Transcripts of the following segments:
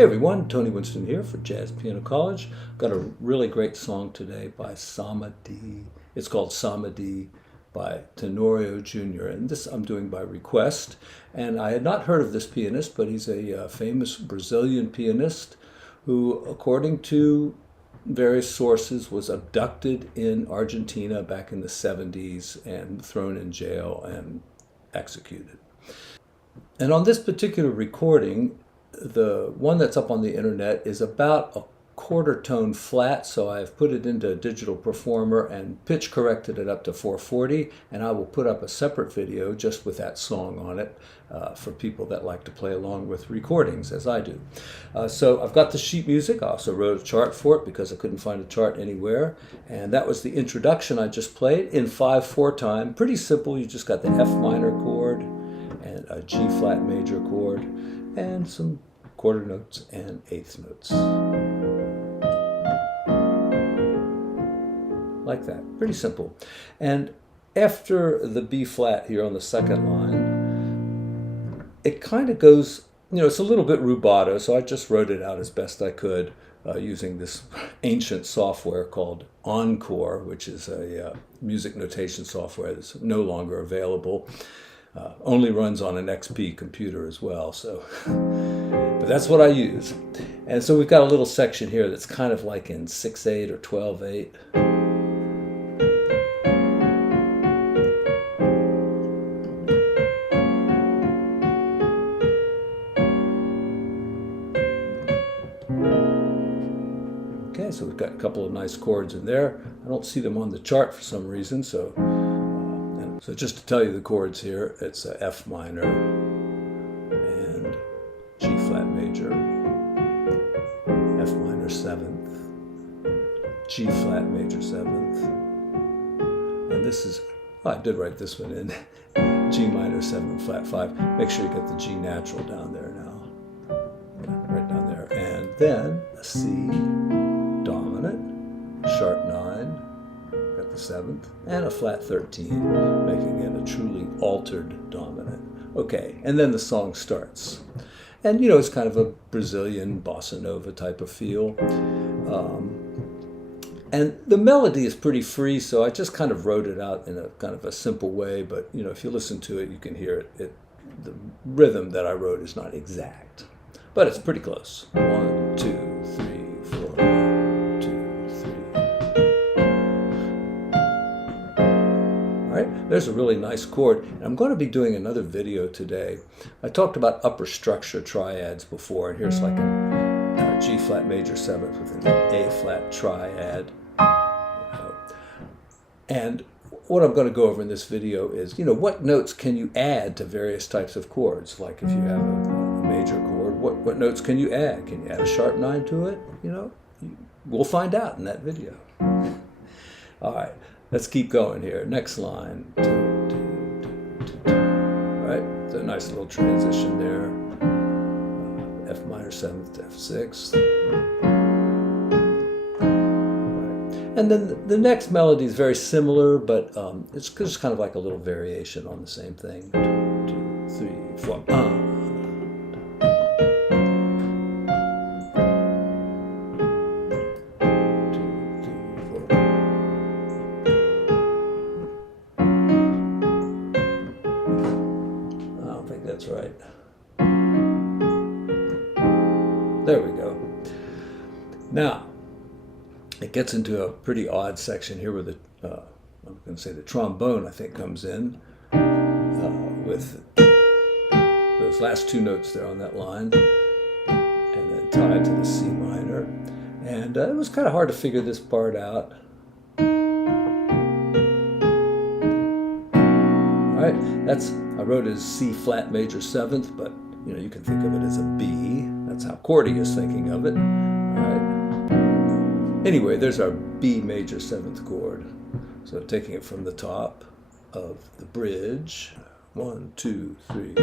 Hey everyone, Tony Winston here for Jazz Piano College. Got a really great song today by Samahdi. It's called Samahdi by Tenório Júnior, and this I'm doing by request. And I had not heard of this pianist, but he's a famous Brazilian pianist who, according to various sources, was abducted in Argentina back in the 70s and thrown in jail and executed. And on this particular recording, the one that's up on the internet is about a quarter tone flat, so I've put it into a digital performer and pitch corrected it up to 440, and I will put up a separate video just with that song on it for people that like to play along with recordings as I do. So I've got the sheet music. I also wrote a chart for it because I couldn't find a chart anywhere, and that was the introduction I just played in 5/4 time. Pretty simple. You just got the F minor chord and a G flat major chord and some quarter notes and eighth notes. Like that. Pretty simple. And after the B flat here on the second line, it kind of goes, it's a little bit rubato, so I just wrote it out as best I could using this ancient software called Encore, which is a music notation software that's no longer available. Only runs on an XP computer as well, so but that's what I use. And so we've got a little section here that's kind of like in 6/8 or 12/8. Okay, so we've got a couple of nice chords in there. I don't see them on the chart for some reason, so just to tell you the chords here, it's a F minor and G flat major, F minor 7th, G flat major 7th, and this is, I did write this one in, G minor 7 flat 5. Make sure you get the G natural down there now, right down there, and then a C dominant, sharp 9, the 7th, and a flat 13, making it a truly altered dominant. Okay, and then the song starts. And it's kind of a Brazilian bossa nova type of feel. And the melody is pretty free, so I just kind of wrote it out in a kind of a simple way, but if you listen to it, you can hear it. The rhythm that I wrote is not exact, but it's pretty close. 1, 2, 3, 4. There's a really nice chord, and I'm going to be doing another video today. I talked about upper structure triads before, and here's like a G flat major 7th with an A flat triad. And what I'm going to go over in this video is, what notes can you add to various types of chords? Like if you have a major chord, what notes can you add? Can you add a sharp 9 to it? We'll find out in that video. All right. Let's keep going here. Next line. All right, it's a nice little transition there. F minor 7th to F6. Right. And then the next melody is very similar, but it's just kind of like a little variation on the same thing. 2, 3, 4. That's right. There we go. Now, it gets into a pretty odd section here where I'm going to say the trombone, I think, comes in with those last 2 notes there on that line, and then tied to the C minor. And it was kind of hard to figure this part out. All right, I wrote it as C flat major 7th, but you can think of it as a B. That's how Cordy is thinking of it. All right. Anyway, there's our B major 7th chord. So taking it from the top of the bridge. 1, 2, 3.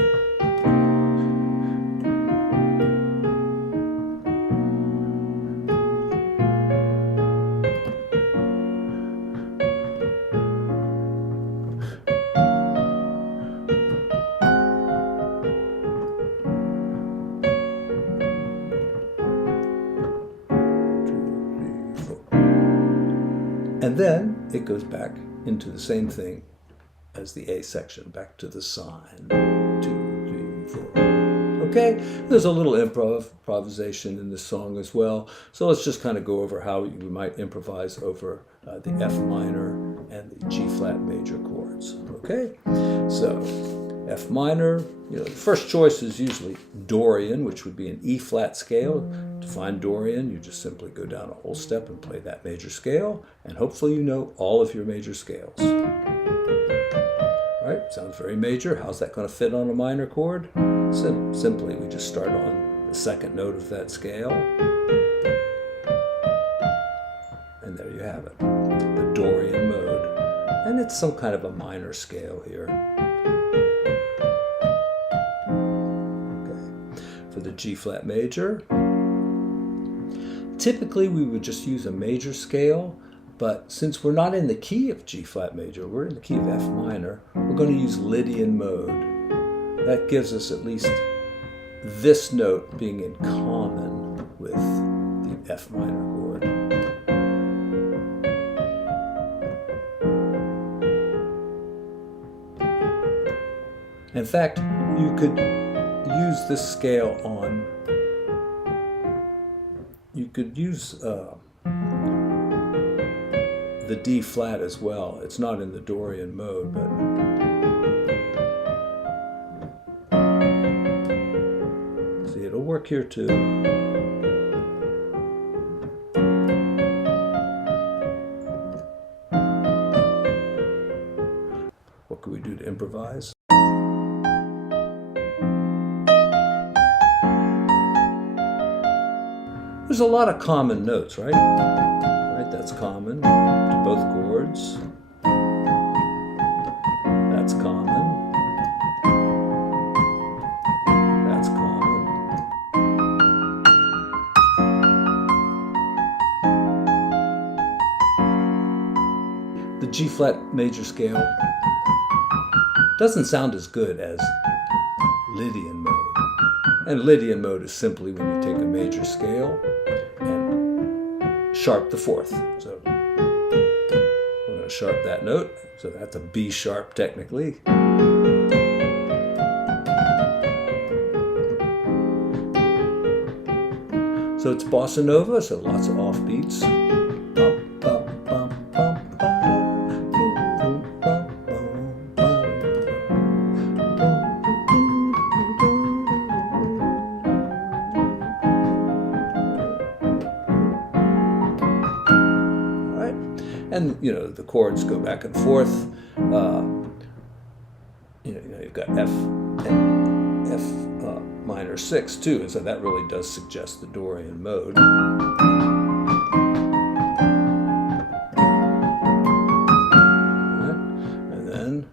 And then it goes back into the same thing as the A section, back to the sign. 2, 3, 4. Okay, there's a little improvisation in this song as well. So let's just kind of go over how you might improvise over the F minor and the G flat major chords. Okay, so F minor, the first choice is usually Dorian, which would be an E flat scale. To find Dorian, you just simply go down a whole step and play that major scale, and hopefully you know all of your major scales. All right, sounds very major. How's that going to fit on a minor chord? Simply, we just start on the second note of that scale. And there you have it, the Dorian mode. And it's some kind of a minor scale here. Okay. For the G flat major, typically we would just use a major scale, but since we're not in the key of G flat major, we're in the key of F minor, we're going to use Lydian mode. That gives us at least this note being in common with the F minor chord. In fact, you could use this scale on, you could use the D flat as well. It's not in the Dorian mode, but see, it'll work here too. What can we do to improvise? There's a lot of common notes, right? Right, that's common to both chords. That's common. That's common. The G flat major scale doesn't sound as good as Lydian mode. And Lydian mode is simply when you take a major scale and sharp the fourth. So we're going to sharp that note. So that's a B sharp technically. So it's bossa nova, so lots of offbeats. And the chords go back and forth. You've got F and F minor 6 too, and so that really does suggest the Dorian mode. Right. And then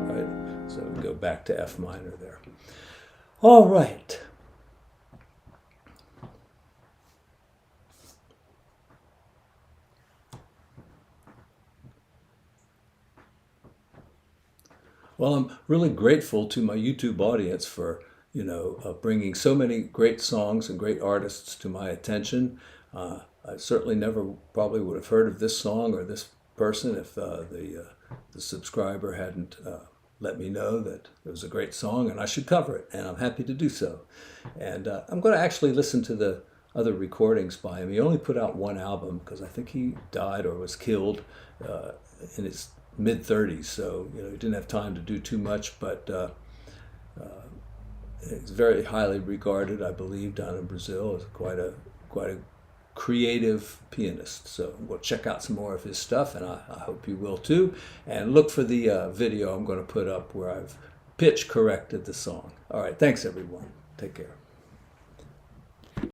all right, so we go back to F minor there. All right. Well, I'm really grateful to my YouTube audience for, bringing so many great songs and great artists to my attention. I certainly never probably would have heard of this song or this person if the subscriber hadn't let me know that it was a great song and I should cover it, and I'm happy to do so. And I'm going to actually listen to the other recordings by him. He only put out one album because I think he died or was killed in his mid-30s, so he didn't have time to do too much, but he's very highly regarded, I believe, down in Brazil. He's quite a creative pianist. So we'll check out some more of his stuff, and I hope you will too. And look for the video I'm going to put up where I've pitch corrected the song. All right, thanks everyone. Take care.